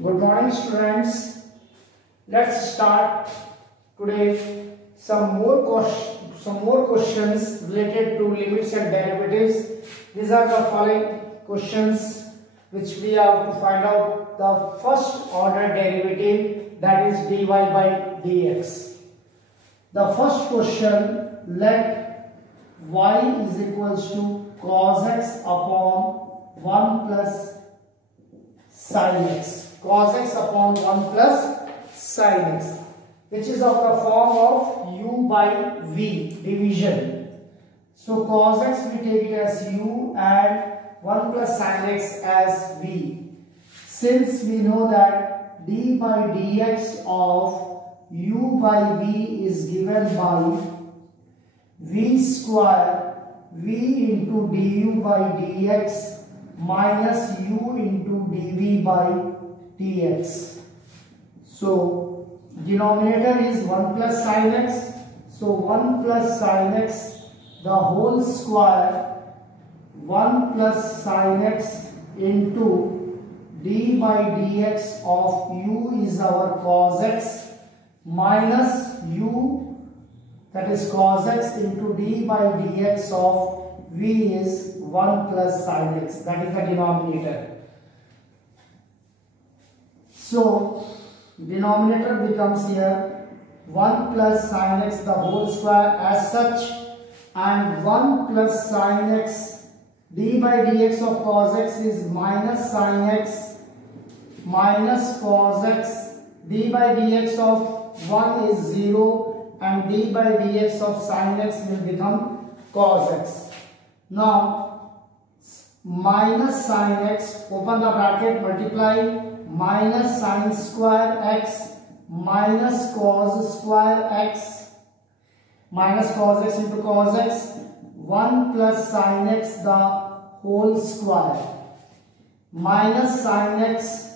Good morning, students. Let's start today some more questions related to limits and derivatives. These are the following questions which we have to find out the first order derivative, that is dy by dx. The first question, let y is equals to cos x upon 1 plus sin x. Cos x upon 1 plus sin x, which is of the form of u by v division. So cos x we take it as u and 1 plus sin x as v. Since we know that d by dx of u by v is given by v square v into du by dx minus u into dv by dx. So denominator is 1 plus sin x. So 1 plus sin x the whole square, 1 plus sin x into d by dx of u is our cos x minus u, that is cos x, into d by dx of v is 1 plus sin x, that is the denominator. So denominator becomes here 1 plus sin x the whole square as such, and 1 plus sin x d by dx of cos x is minus sin x minus cos x, d by dx of 1 is 0 and d by dx of sin x will become cos x. Now minus sin x, open the bracket, multiply, minus sin square x minus cos square x, minus cos x into cos x, 1 plus sin x the whole square, minus sin x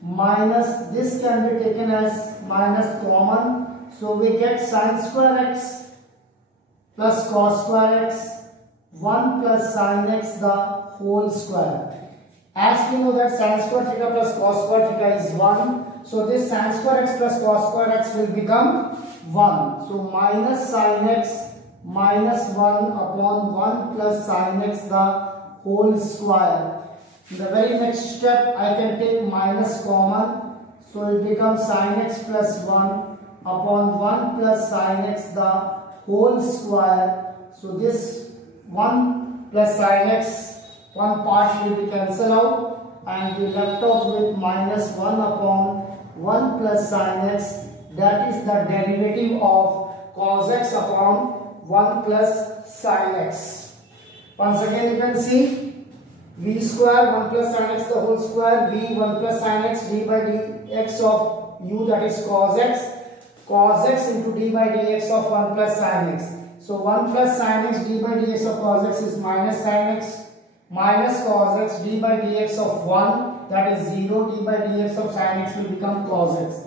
minus, this can be taken as minus common, so we get sin square x plus cos square x, 1 plus sin x the whole square. As we know that sin square theta plus cos square theta is 1, so this sin square x plus cos square x will become 1. So minus sin x minus 1 upon 1 plus sin x the whole square. In the very next step I can take minus common, so it becomes sin x plus 1 upon 1 plus sin x the whole square. So this 1 plus sin x, one part will be cancelled out and we left off with minus 1 upon 1 plus sin x, that is the derivative of cos x upon 1 plus sin x. Once again you can see v square 1 plus sin x the whole square, v 1 plus sin x d by dx of u, that is cos x into d by dx of 1 plus sin x. So 1 plus sin x d by dx of cos x is minus sin x minus cos x d by dx of 1, that is 0, d by dx of sin x will become cos x,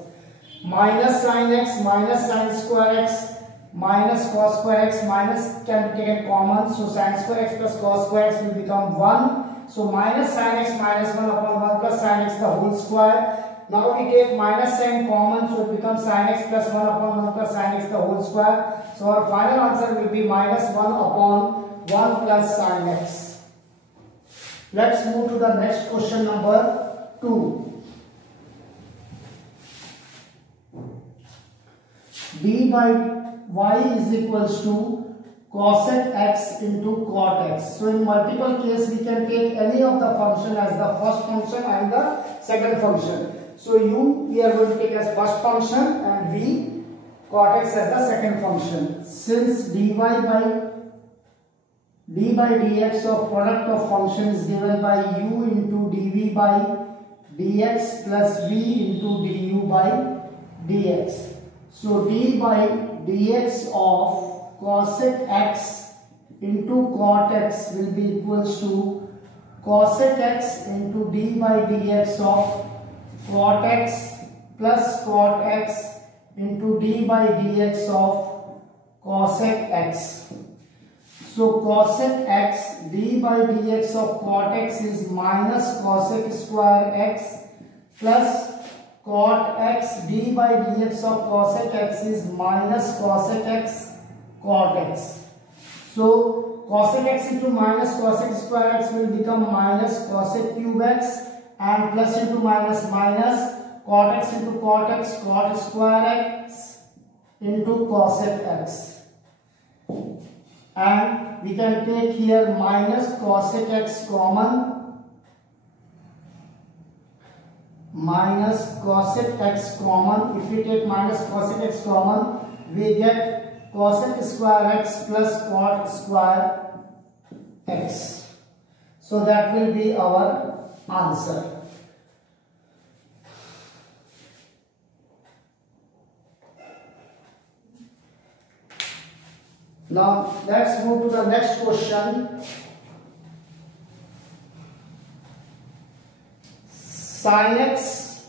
minus sin x minus sin square x minus cos square x, minus can be taken common, so sin square x plus cos square x will become 1. So minus sin x minus 1 upon 1 plus sin x the whole square. Now we take minus sin common, so it becomes sin x plus 1 upon 1 plus sin x the whole square. So our final answer will be minus 1 upon 1 plus sin x. Let's move to the next question, number 2. d by y is equals to cosec x into cot x. So in multiple case we can take any of the function as the first function and the second function. So u we are going to take as first function and v cot x as the second function. Since d by dx of product of function is given by u into dv by dx plus v into du by dx. So d by dx of cosec x into cot x will be equals to cosec x into d by dx of cot x plus cot x into d by dx of cosec x. So cosec x d by dx of cot x is minus cosec square x plus cot x, d by dx of cosec x is minus cosec x cot x. So cosec x into minus cosec square x will become minus cosec cube x, and plus into minus minus cot x into cot x, cot square x into cosec x. And we can take here minus cosec x common, minus cosec x common. If we take minus cosec x common, we get cosec square x plus cot square x. So that will be our answer. Now let's move to the next question. Sin x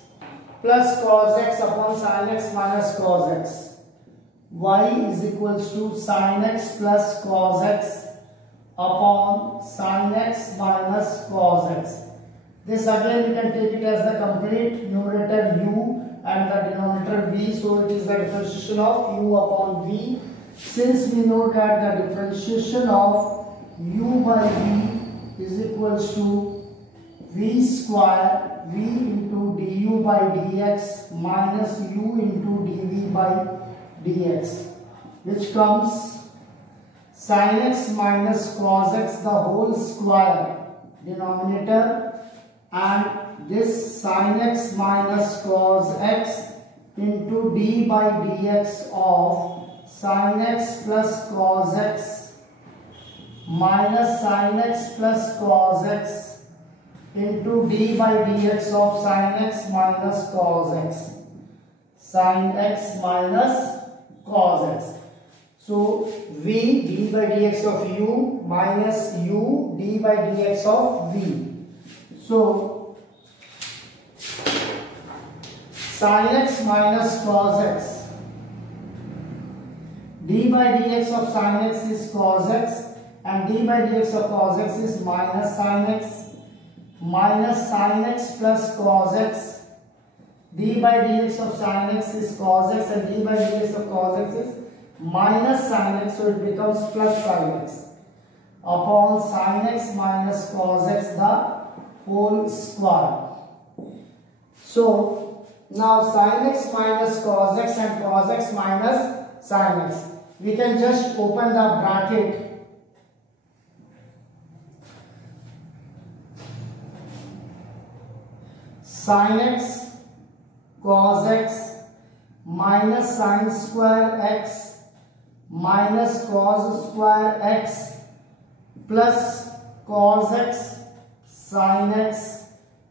plus cos x upon sin x minus cos x. Y is equals to sin x plus cos x upon sin x minus cos x. This again we can take it as the complete numerator u and the denominator v. So it is the differentiation of u upon v. Since we know that the differentiation of u by v is equals to v square v into du by dx minus u into dv by dx, which comes sin x minus cos x the whole square denominator, and this sin x minus cos x into d by dx of sin x plus cos x minus sin x plus cos x into d by dx of sin x minus cos x, sin x minus cos x. So v d by dx of u minus u d by dx of v. So sin x minus cos x, d by dx of sin x is cos x, and d by dx of cos x is minus sin x, minus sin x plus cos x. D by dx of sin x is cos x, and d by dx of cos x is minus sin x, so it becomes plus sin x upon sin x minus cos x the whole square. So now sin x minus cos x and cos x minus sin x, we can just open the bracket. Sin x cos x minus sin square x minus cos square x plus cos x sin x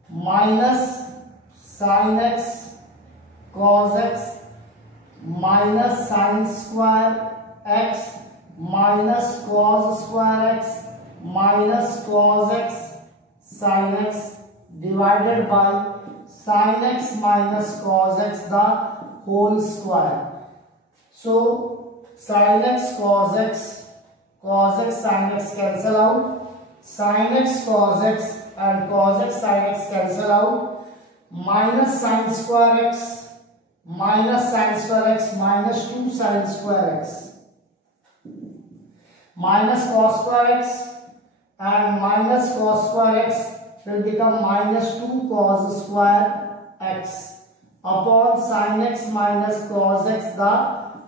minus sin x cos x minus sin square x minus cos square x minus cos x sin x divided by sin x minus cos x the whole square. So sin x cos x sin x cancel out, sin x cos x and cos x sin x cancel out, minus sin square x minus sin square x minus 2 sin square x minus cos square x and minus cos square x will become minus 2 cos square x upon sin x minus cos x the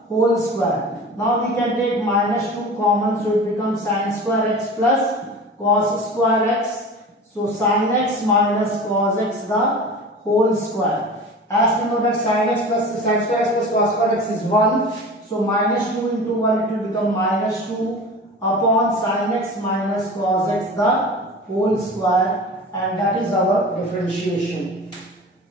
whole square. Now we can take minus 2 common, so it becomes sin square x plus cos square x. So sin x minus cos x the whole square. As we know that sin x plus sin square x plus cos square x is 1. So minus 2 into 1 it will become minus 2 upon sin x minus cos x the whole square, and that is our differentiation.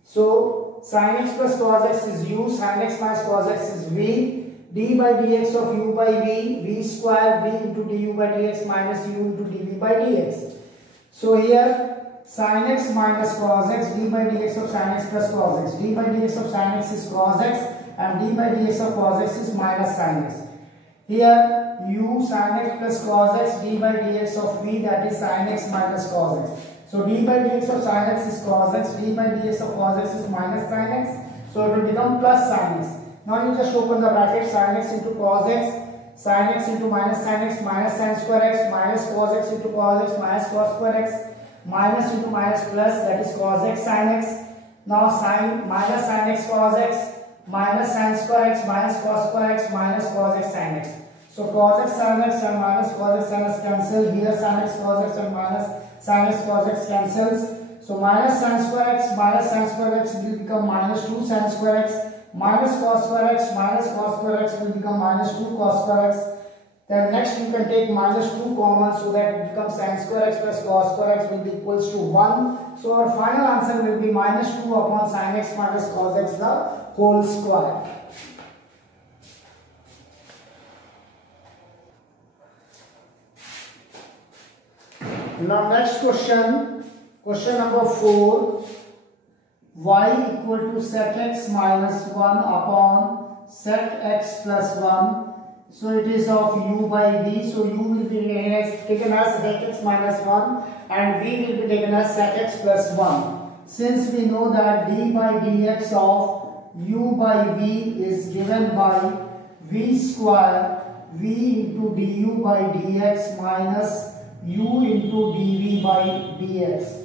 So sin x plus cos x is u, sin x minus cos x is v, d by dx of u by v square v into du by dx minus u into dv by dx. So here sin x minus cos x, d by dx of sin x plus cos x, d by dx of sin x is cos x and d by dx of cos x is minus sin x. Here u sin x plus cos x, d by dx of v, that is sin x minus cos x. So d by dx of sin x is cos x, d by dx of cos x is minus sin x. So it will become plus sin x. Now you just open the bracket, sin x into cos x, sin x into minus sin x, minus sin square x, minus cos x into cos x, minus cos square x, minus into minus plus, that is cos x sin x. Now sin minus sin x cos x, minus sin square x, minus cos square x, minus cos x sin x. So cos x sin x and minus cos x sin x cancel. Here sin x cos x and minus sin x cos x cancels. So minus sin square x will become minus 2 sin square x, minus cos square x will become minus 2 cos square x. Then next you can take minus 2 common, so that it becomes sin square x plus cos square x will be equals to 1. So our final answer will be minus 2 upon sin x minus cos x the whole square. Now next question, question number 4. Y equal to sec x minus 1 upon sec x plus 1. So it is of u by v. So u will be taken as sec x minus 1 and v will be taken as sec x plus 1. Since we know that d by dx of u by v is given by v square v into du by dx minus u into dv by dx.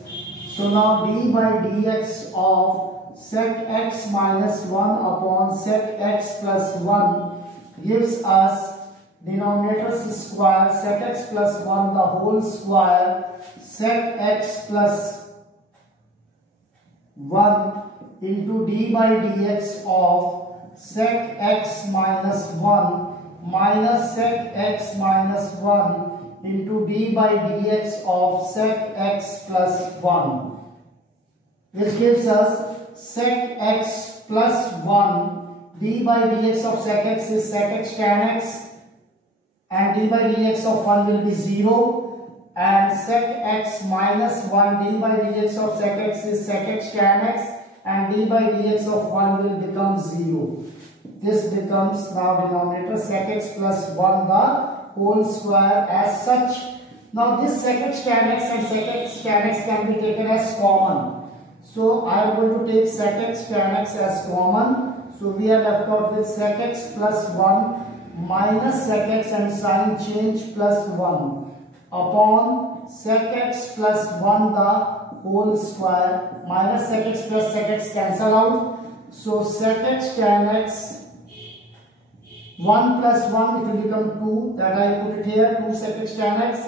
So now d by dx of sec x minus 1 upon sec x plus 1 gives us denominators square sec x plus 1 the whole square sec x plus 1 into d by dx of sec x minus 1 minus sec x minus 1 into d by dx of sec x plus 1, which gives us sec x plus 1. D by dx of sec x is sec x tan x, and d by dx of 1 will be 0, and sec x minus 1 d by dx of sec x is sec x tan x, and d by dx of 1 will become 0. This becomes now denominator sec x plus 1 the whole square as such. Now this sec x tan x and sec x tan x can be taken as common. So I am going to take sec x tan x as common. So we are left out with sec x plus 1 minus sec x and sign change plus 1 upon sec x plus 1 the whole square minus sec x plus sec x cancel out. So sec x tan x 1 plus 1 it will become 2, that I put it here, 2 sec x tan x,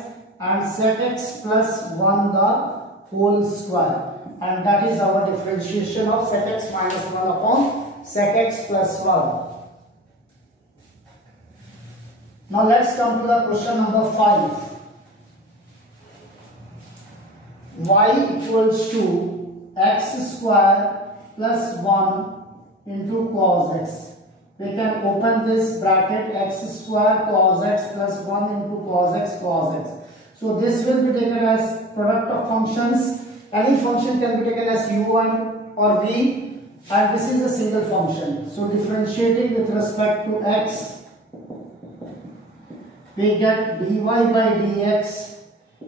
and sec x plus 1 the whole square, and that is our differentiation of sec x minus 1 upon sec x plus 1. Now let's come to the question number 5. Y equals to x square plus 1 into cos x. We can open this bracket x square cos x plus 1 into cos x cos x. So this will be taken as product of functions. Any function can be taken as u1 or v, and this is a single function. So differentiating with respect to x, we get dy by dx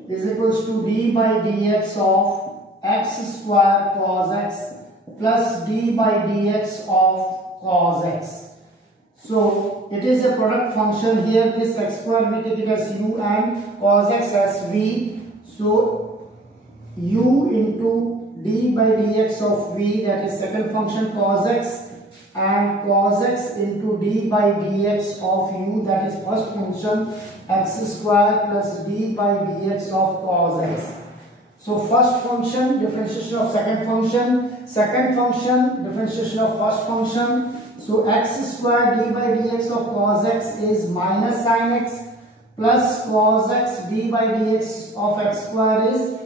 is equals to d by dx of x square cos x plus d by dx of cos x. So it is a product function. Here this x square we take it as u and cos x as v. So u into d by dx of v, that is second function cos x, and cos x into d by dx of u, that is first function x square plus d by dx of cos x. So first function differentiation of second function differentiation of first function. So x square d by dx of cos x is minus sin x plus cos x d by dx of x square is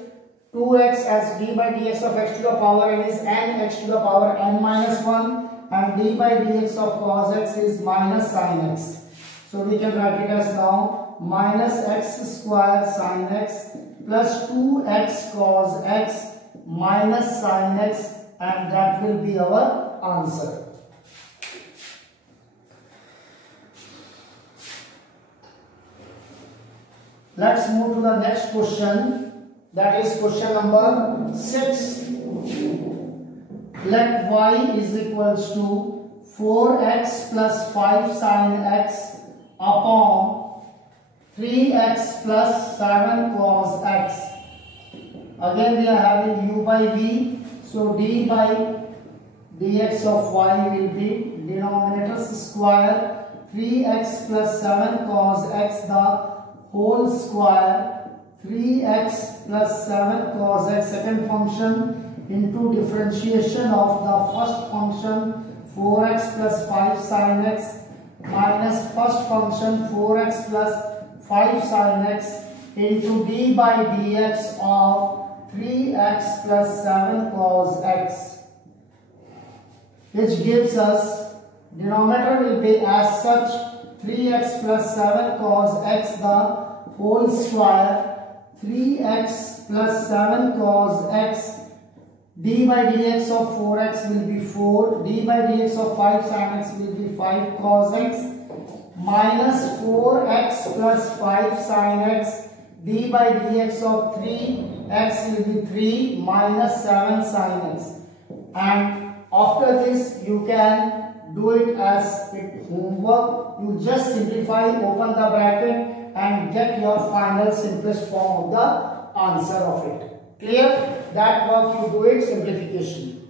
2x, as d by dx of x to the power n is n, x to the power n minus 1, and d by dx of cos x is minus sin x. So we can write it as now minus x square sin x plus 2x cos x minus sin x, and that will be our answer. Let's move to the next question. That is question number 6. Let y is equals to 4x plus 5 sin x upon 3x plus 7 cos x. Again we are having u by v. So d by dx of y will be denominator square 3x plus 7 cos x the whole square 3x plus 7 cos x second function into differentiation of the first function 4x plus 5 sin x minus first function 4x plus 5 sin x into d by dx of 3x plus 7 cos x, which gives us denominator will be as such 3x plus 7 cos x the whole square 3x plus 7 cos x d by dx of 4x will be 4, d by dx of 5 sin x will be 5 cos x minus 4x plus 5 sin x d by dx of 3x will be 3 minus 7 sin x. And after this you can do it as homework. You just simplify, open the bracket and get your final simplest form of the answer of it. Clear? That work you do it simplification.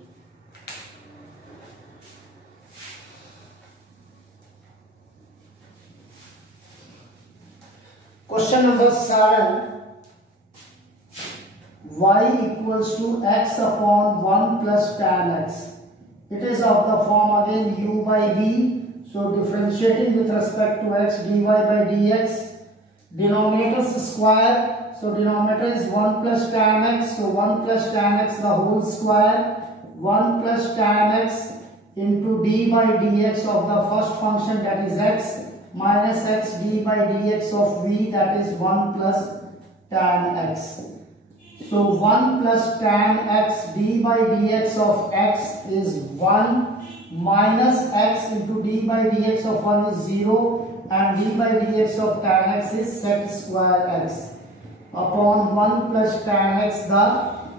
Question number 7. Y equals to x upon 1 plus tan x. It is of the form again u by v. So differentiating with respect to x dy by dx. Denominator square. So denominator is 1 plus tan x. So 1 plus tan x the whole square. 1 plus tan x into d by dx of the first function that is x minus x d by dx of v that is 1 plus tan x. So 1 plus tan x d by dx of x is 1 minus x into d by dx of 1 is 0 and d by dx of tan x is sec square x upon 1 plus tan x the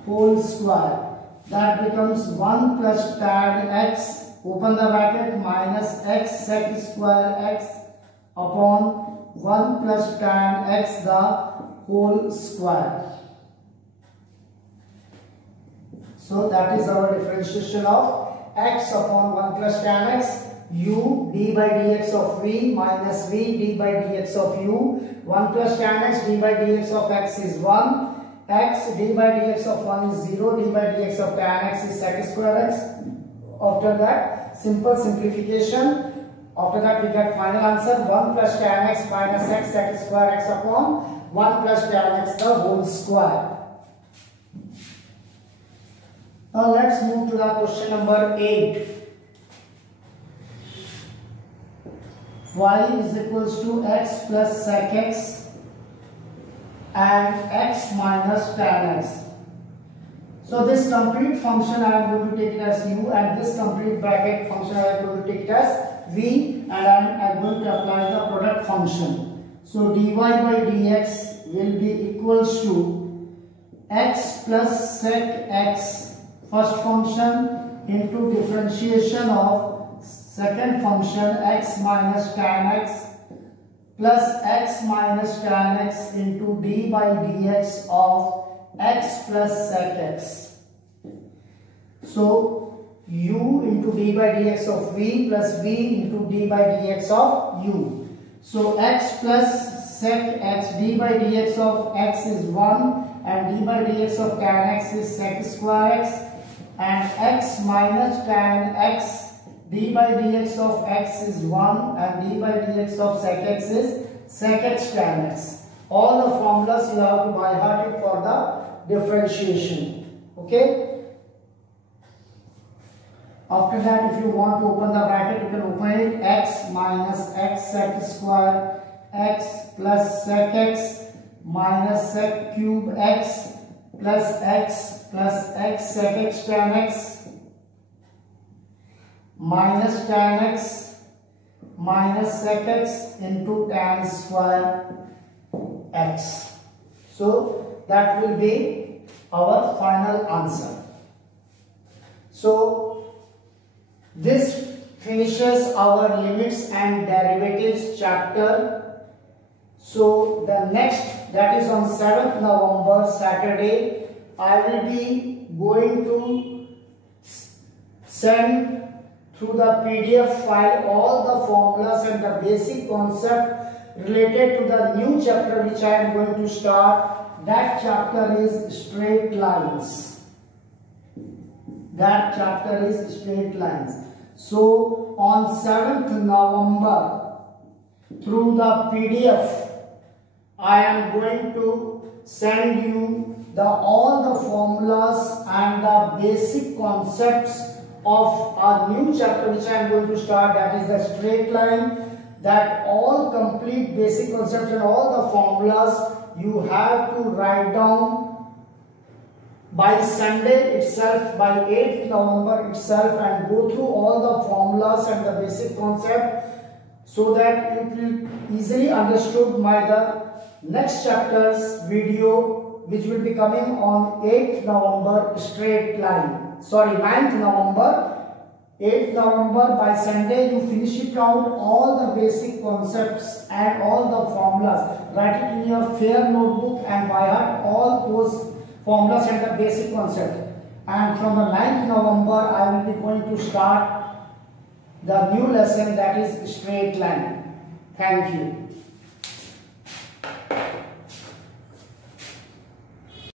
whole square. That becomes 1 plus tan x, open the bracket, minus x sec square x upon 1 plus tan x the whole square. So that is our differentiation of x upon 1 plus tan x, u d by dx of v minus v d by dx of u. 1 plus tan x d by dx of x is 1, x d by dx of 1 is 0, d by dx of tan x is sec square x. After that, simple simplification. After that, we get final answer 1 plus tan x minus x sec square x upon 1 plus tan x the whole square. Now let's move to the question number 8. Y is equals to x plus sec x and x minus tan x. So this complete function I am going to take it as u and this complete bracket function I am going to take it as v and I am going to apply the product function. So dy by dx will be equals to x plus sec x first function into differentiation of second function x minus tan x plus x minus tan x into d by dx of x plus sec x. So u into d by dx of v plus v into d by dx of u. So x plus sec x d by dx of x is 1 and d by dx of tan x is sec square x and x minus tan x d by dx of x is 1 and d by dx of sec x is sec x tan x. All the formulas you have to by heart it for the differentiation. Okay. After that, if you want to open the bracket, you can open it x minus x sec square x plus sec x minus sec cube x plus x sec x tan x minus tan x minus sec x into tan square x. So that will be our final answer. So this finishes our limits and derivatives chapter. So the next, that is on 7th November, Saturday, I will be going to send through the PDF file all the formulas and the basic concept related to the new chapter which I am going to start. That chapter is straight lines. That chapter is straight lines. So on 7th November, through the PDF, I am going to send you all the formulas and the basic concepts of our new chapter which I am going to start, that is the straight line. That all complete basic concepts and all the formulas you have to write down by Sunday itself, by 8th November itself, and go through all the formulas and the basic concept so that it will easily understood by the next chapter's video which will be coming on 8th November straight line. Sorry, 9th November. 8th November, by Sunday you finish it out all the basic concepts and all the formulas. Write it in your fair notebook and by heart all those formulas and the basic concept. And from the 9th November I will be going to start the new lesson, that is straight line. Thank you.